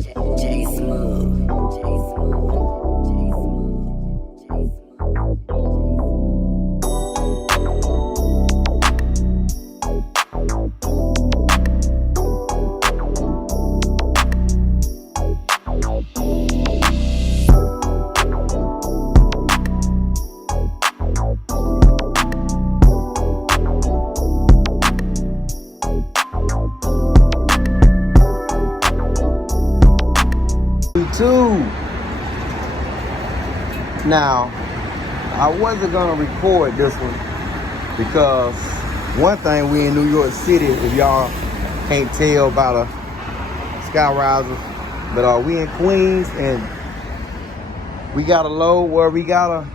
J Smooth. Two. Now, I wasn't gonna record this one because one thing, we in New York City, if y'all can't tell by the skyrisers, but we in Queens and we got a load where we gotta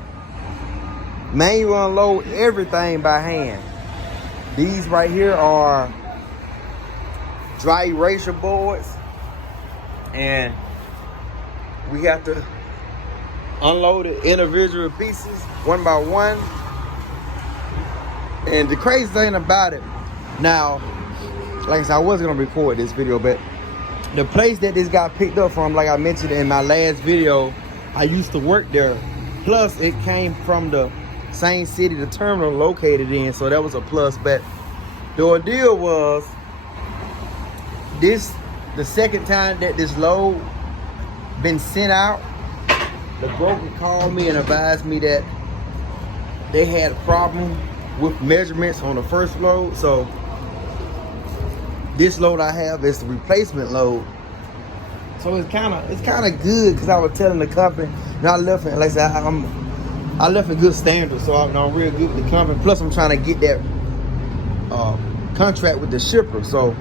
manual unload everything by hand. These right here are dry erasure boards, and we have to unload it individual pieces, one by one. And the crazy thing about it, now, like I said, I wasn't gonna record this video, but the place that this got picked up from, like I mentioned in my last video, I used to work there. Plus, it came from the same city the terminal located in, so that was a plus. But the ordeal was, the second time that this load been sent out, the broker called me and advised me that they had a problem with measurements on the first load. So this load I have is the replacement load. So it's kind of good, because I was telling the company, and I left it, like I said, I left in good standards, so I'm real good with the company. Plus, I'm trying to get that contract with the shipper. So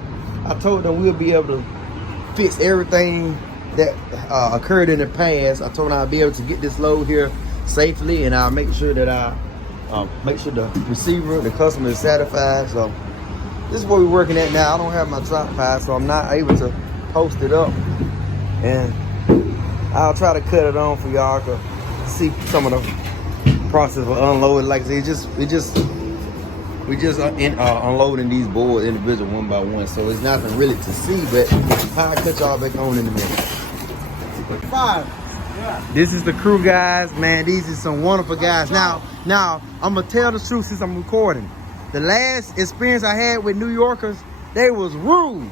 I told them we'll be able to fix everything that occurred in the past. I told them I'll be able to get this load here safely, and I'll make sure that I make sure the receiver, the customer is satisfied. So this is where we're working at now. I don't have my tripod, so I'm not able to post it up, and I'll try to cut it on for y'all to see some of the process of unloading. Like I said, we just unloading these boards individual one by one, so it's nothing really to see, but I'll cut y'all back on in a minute. 5. Yeah. This is the crew, guys. Man, these are some wonderful guys. Now, I'm gonna tell the truth since I'm recording. The last experience I had with New Yorkers, they was rude.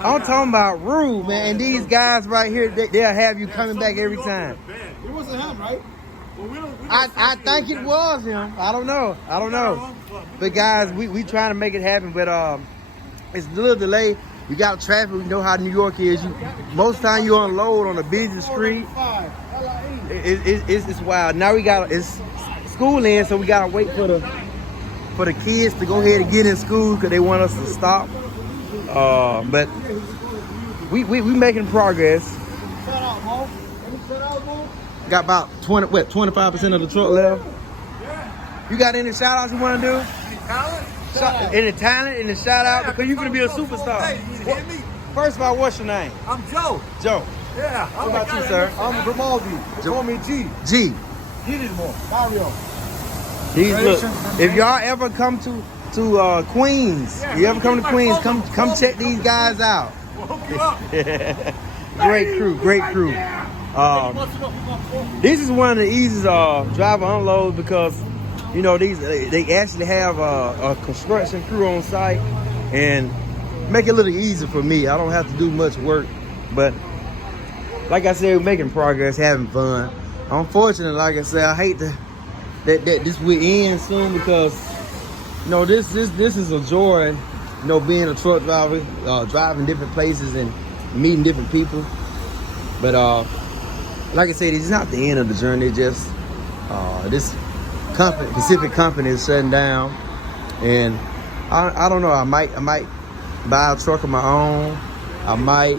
I'm talking about rude, man. And these guys right here, they'll have you coming back every time. It wasn't him, right? Well, I think it was him. I don't know. But guys, we trying to make it happen, but it's a little delay. We got traffic. We know how New York is. Most time you unload on a busy street. It's wild. Now it's school in, so we gotta wait for the kids to go ahead and get in school because they want us to stop. But we making progress. Shut out, Mo. Shut out, Mo. Got about 25% of the truck left. You got any shout outs you want to do? Any talent, any shout out? Because you're going to be a superstar. Hey, First of all, what's your name? I'm Joe. Joe. Yeah. What about you, sir? I'm Grimaldi. Call me G. G. Get it more. Mario. Look, if y'all ever come to Queens, you ever come to Queens, come check these guys out. We'll hook you up. Great crew. This is one of the easiest driver unloads because, you know, they actually have a construction crew on site and make it a little easier for me. I don't have to do much work, but like I said, we're making progress, having fun. Unfortunately, like I said, I hate that this will end soon because, you know, this is a joy, you know, being a truck driver, driving different places and meeting different people. But like I said, it's not the end of the journey. It's just this Pacific company is shutting down, and I don't know. I might buy a truck of my own. I might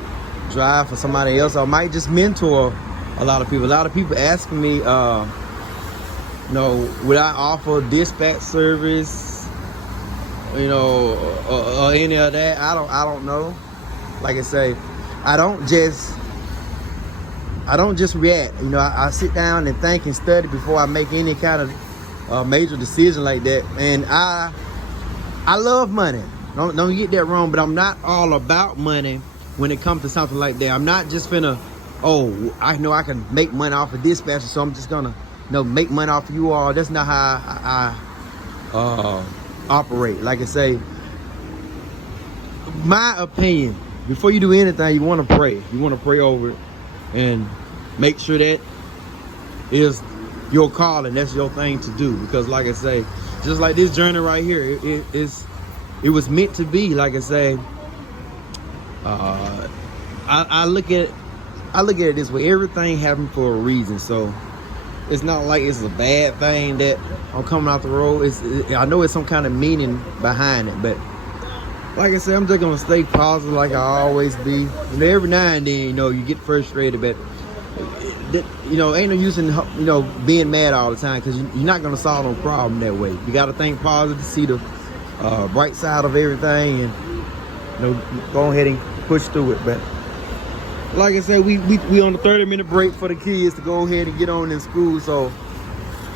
drive for somebody else. I might just mentor a lot of people. A lot of people asking me, you know, would I offer dispatch service, you know, or any of that? I don't know. Like I say, I don't just react. You know, I sit down and think and study before I make any kind of major decision like that. And I love money. Don't get that wrong, but I'm not all about money when it comes to something like that. I'm not just finna, oh, I know I can make money off of dispatcher, so I'm just gonna, make money off of you all. That's not how I operate. Like I say, my opinion, before you do anything, you want to pray. You want to pray over it and make sure that is your calling. That's your thing to do. Because like I say, just like this journey right here, it was meant to be. Like I say, I look at it this way. Everything happened for a reason. So it's not like it's a bad thing that I'm coming off the road. I know it's some kind of meaning behind it, but like I said, I'm just gonna stay positive like I always be. And every now and then, you get frustrated, but ain't no use in being mad all the time, because you're not gonna solve no problem that way. You gotta think positive, see the bright side of everything, and go ahead and push through it. But like I said, we on the 30-minute break for the kids to go ahead and get on in school. So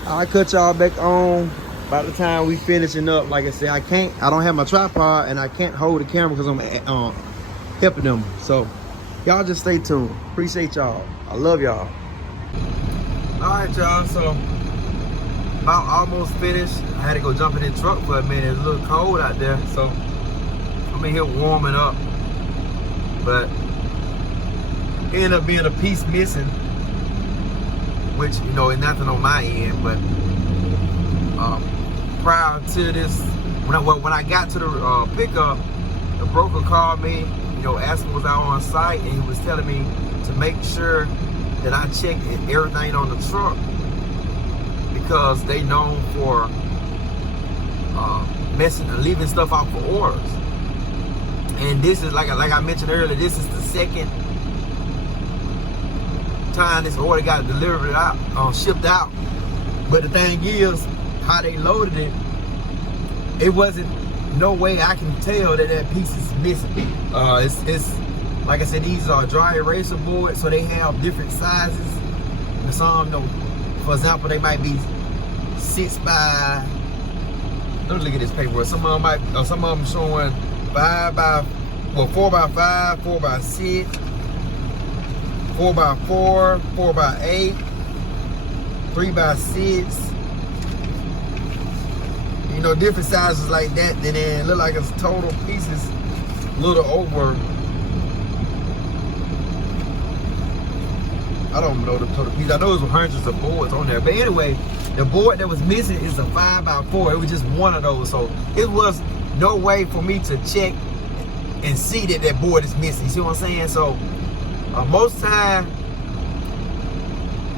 I'll cut y'all back on by the time we finishing up. Like I said, I don't have my tripod and I can't hold the camera because I'm helping them. So y'all just stay tuned. Appreciate y'all. I love y'all. All right, y'all. So about almost finished. I had to go jump in the truck for a minute. It's a little cold out there, so I'm in here warming up. But it ended up being a piece missing, which is nothing on my end. But prior to this, when I got to the pickup, the broker called me, asking was I on site, and he was telling me to make sure that I check everything on the truck, because they known for leaving stuff out for orders. And this is like I mentioned earlier, this is the second time this order got delivered out, shipped out. But the thing is, how they loaded it, it wasn't no way I can tell that piece is missing. It's like I said, these are dry eraser boards, so they have different sizes. And some, for example, they might be 6 by. Let me look at this paperwork. Some of them showing 4 by 5, 4 by 6, 4 by 4, 4 by 8, 3 by 6. Different sizes like that. Then it look like it's total pieces, a little over. I don't know the total piece. I know it was hundreds of boards on there. But anyway, the board that was missing is a 5 by 4. It was just one of those. So it was no way for me to check and see that board is missing. You see what I'm saying? So most time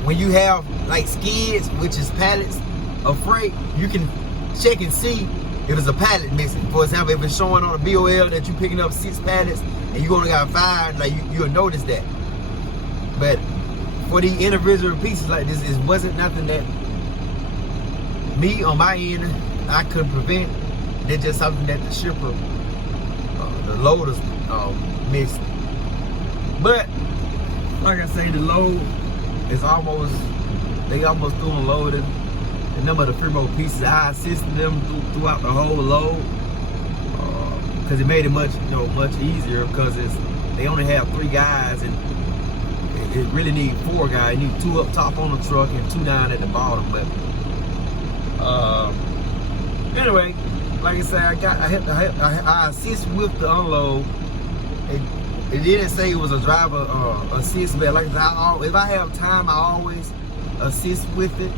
when you have like skids, which is pallets of freight, you can check and see if it's a pallet missing. For example, if it's showing on a BOL that you're picking up 6 pallets and you only got 5, like you'll notice that. But for the individual pieces like this, it wasn't nothing that me on my end I could prevent. It's just something that the shipper, the loaders missed. But like I say, the load is they almost through unloaded. The number of the free mode pieces, I assisted them throughout the whole load, because it made it much easier, because they only have 3 guys, and it really need 4 guys. You need 2 up top on the truck and 2 down at the bottom. But anyway, like I said, I assist with the unload. It didn't say it was a driver assist, but like I said, if I have time, I always assist with it.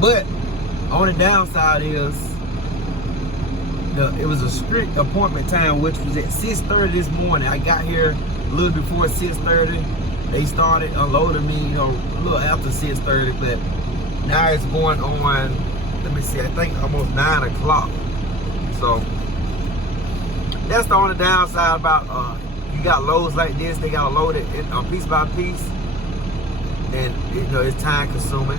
But on the downside is it was a strict appointment time, which was at 6:30 this morning. I got here a little before 6:30. They started unloading me, a little after 6:30, but now it's going on, let me see, I think almost 9 o'clock. So that's the only downside about you got loads like this. They got loaded piece by piece, and it's time consuming.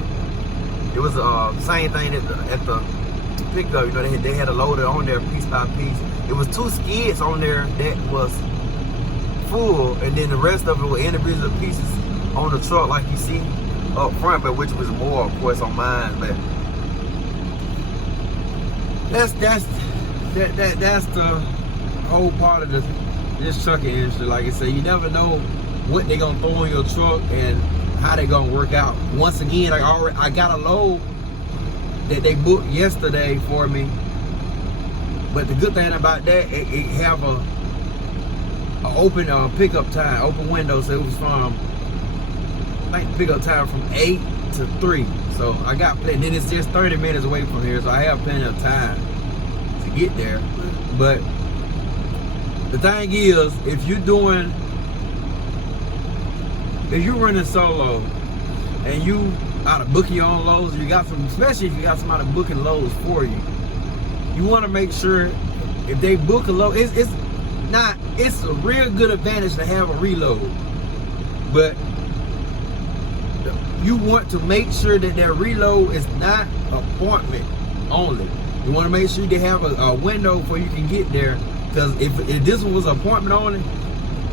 It was the same thing at the pickup. They had a loader on there piece by piece. It was 2 skids on there that was full, and then the rest of it were individual pieces on the truck, like you see up front, but which was more, of course, on mine. But that's the whole part of this trucking industry. Like I said, you never know what they gonna throw in your truck and how they gonna work out. Once again, I got a load that they booked yesterday for me. But the good thing about that, it have a open pickup time, open window. So it was from, I think, pickup time from 8 to 3. So I got plenty. Then it's just 30 minutes away from here, so I have plenty of time to get there. But the thing is, if you're running solo and you out of booking your own loads, especially if you got somebody booking loads for you, you want to make sure if they book a load, it's a real good advantage to have a reload, but you want to make sure that their reload is not appointment only. You want to make sure they have a window where you can get there, because if this one was appointment only,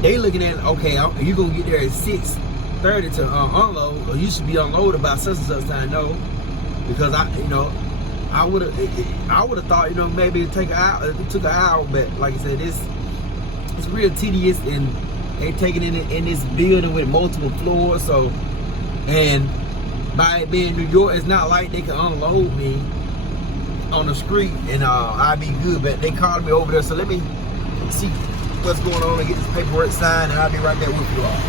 they looking at, okay, you're gonna get there at 6:30 to unload, or you should be unloaded by such and such time. No, because I would have thought, maybe it took an hour, but like I said, it's real tedious, and they taking it in this building with multiple floors. So, and by it being New York, it's not like they can unload me on the street and I'll be good. But they called me over there, so let me see what's going on and get this paperwork signed, and I'll be right there with you all.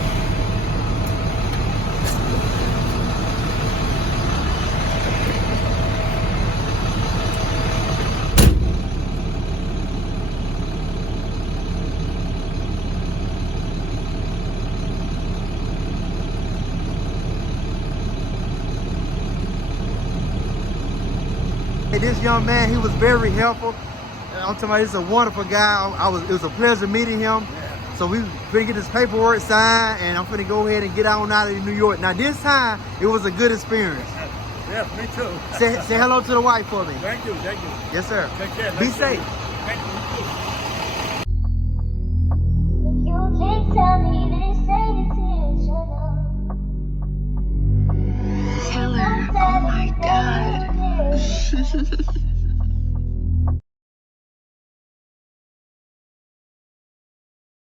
This young man, he was very helpful. I'm talking about, he's a wonderful guy. It was a pleasure meeting him. Yeah. So we finna get this paperwork signed, and I'm finna go ahead and get on out of New York. Now this time, it was a good experience. Yeah, me too. Say hello to the wife for me. Thank you. Yes, sir. Take care. Be safe. Thank you.